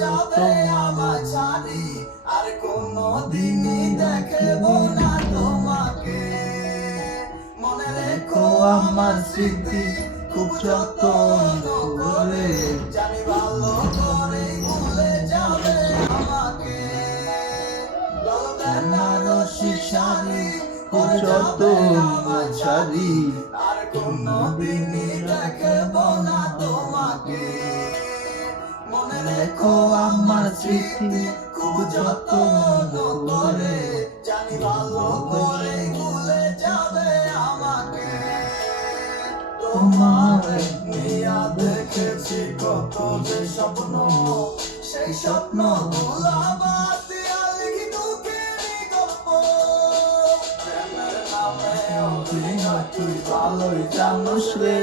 যাবে আমার ছাড়ি, আর কোনদিনই দেখবো না তোমাকে। মনে রেখো আমার স্মৃতি খুব যত্ন করে, জানি ভালো করে ভুলে যাবে আমাকে। লাল বেনারসি শাড়ি পরে যাবে আমার ছাড়ি, আর কোনদিনই দেখবো না তোমাকে। মনে রেখো আমার স্মৃতি খুব যত্ন করে, জানি ভালো করে ভুলে যাবে আমাকে। তোমার নিয়া দেখেছি কত যে স্বপ্ন, সেই স্বপ্ন গুলা বাদ দিয়া লিখি দুঃখেরই গল্প। প্রেমের নামে অভিনয় তুই ভালোই জানোস রে।